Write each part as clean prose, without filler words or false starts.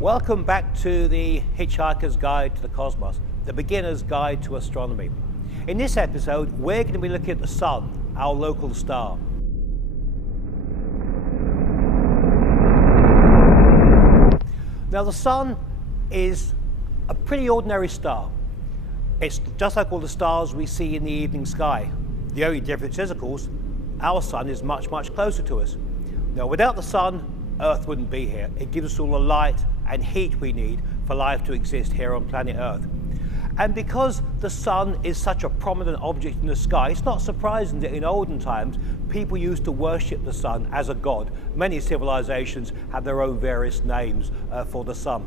Welcome back to the Hitchhiker's Guide to the Cosmos, the beginner's guide to astronomy. In this episode, we're going to be looking at the Sun, our local star. Now, the Sun is a pretty ordinary star. It's just like all the stars we see in the evening sky. The only difference is, of course, our Sun is much, much closer to us. Now, without the Sun, Earth wouldn't be here. It gives us all the light and heat we need for life to exist here on planet Earth. And because the Sun is such a prominent object in the sky, it's not surprising that in olden times, people used to worship the Sun as a god. Many civilizations have their own various names for the Sun.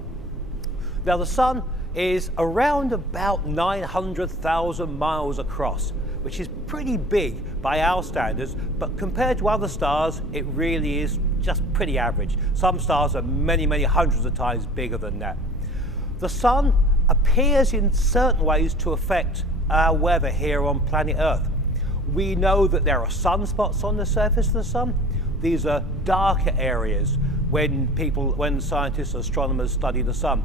Now, the Sun is around about 900,000 miles across, which is pretty big by our standards, but compared to other stars, it really is just pretty average. Some stars are many, many hundreds of times bigger than that. The Sun appears in certain ways to affect our weather here on planet Earth. We know that there are sunspots on the surface of the Sun. These are darker areas when scientists, astronomers study the Sun.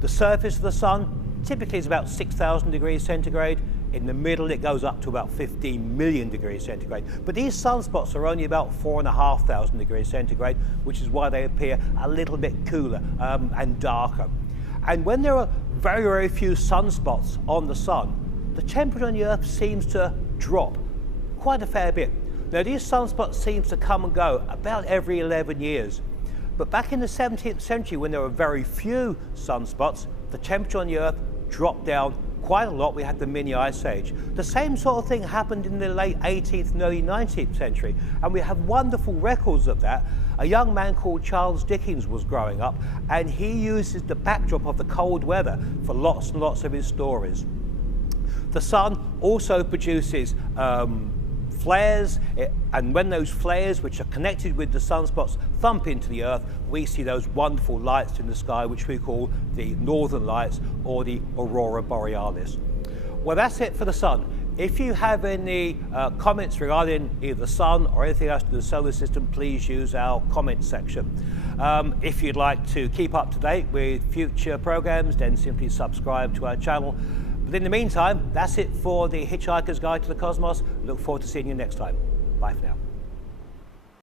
The surface of the Sun typically is about 6,000 degrees centigrade. In the middle, it goes up to about 15 million degrees centigrade. But these sunspots are only about 4,500 degrees centigrade, which is why they appear a little bit cooler and darker. And when there are very, very few sunspots on the Sun, the temperature on the Earth seems to drop quite a fair bit. Now, these sunspots seem to come and go about every 11 years. But back in the 17th century, when there were very few sunspots, the temperature on the Earth dropped down quite a lot. We had the mini ice age. The same sort of thing happened in the late 18th and early 19th century, and we have wonderful records of that. A young man called Charles Dickens was growing up, and he uses the backdrop of the cold weather for lots and lots of his stories. The Sun also produces flares, and when those flares, which are connected with the sunspots, thump into the Earth, we see those wonderful lights in the sky, which we call the northern lights or the aurora borealis. Well, that's it for the Sun. If you have any comments regarding either the Sun or anything else in the solar system, please use our comment section. If you'd like to keep up to date with future programs, then simply subscribe to our channel. But in the meantime, that's it for the Hitchhiker's Guide to the Cosmos. Look forward to seeing you next time. Bye for now.